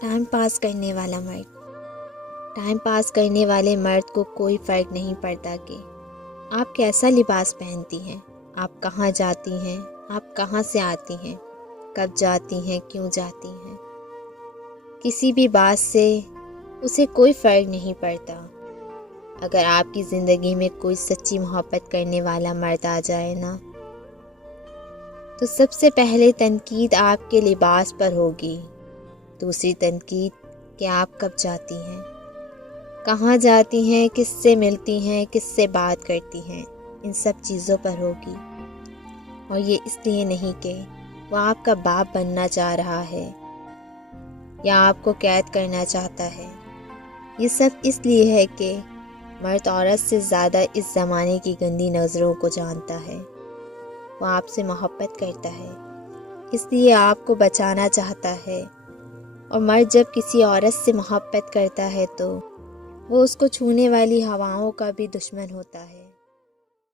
Time pass کرنے والا مرد۔ ٹائم پاس کرنے والے مرد کو کوئی فرق نہیں پڑتا کہ آپ کیسا لباس پہنتی ہیں، آپ کہاں جاتی ہیں، آپ کہاں سے آتی ہیں، کب جاتی ہیں، کیوں جاتی ہیں۔ کسی بھی بات سے اسے کوئی فرق نہیں پڑتا۔ اگر آپ کی زندگی میں کوئی سچی محبت کرنے والا مرد آ جائے نا، تو سب سے پہلے تنقید آپ کے لباس پر ہوگی، دوسری تنقید کہ آپ کب جاتی ہیں، کہاں جاتی ہیں، کس سے ملتی ہیں، کس سے بات کرتی ہیں، ان سب چیزوں پر ہوگی۔ اور یہ اس لیے نہیں کہ وہ آپ کا باپ بننا چاہ رہا ہے یا آپ کو قید کرنا چاہتا ہے، یہ سب اس لیے ہے کہ مرد عورت سے زیادہ اس زمانے کی گندی نظروں کو جانتا ہے۔ وہ آپ سے محبت کرتا ہے، اس لیے آپ کو بچانا چاہتا ہے۔ اور مرد جب کسی عورت سے محبت کرتا ہے تو وہ اس کو چھونے والی ہواؤں کا بھی دشمن ہوتا ہے۔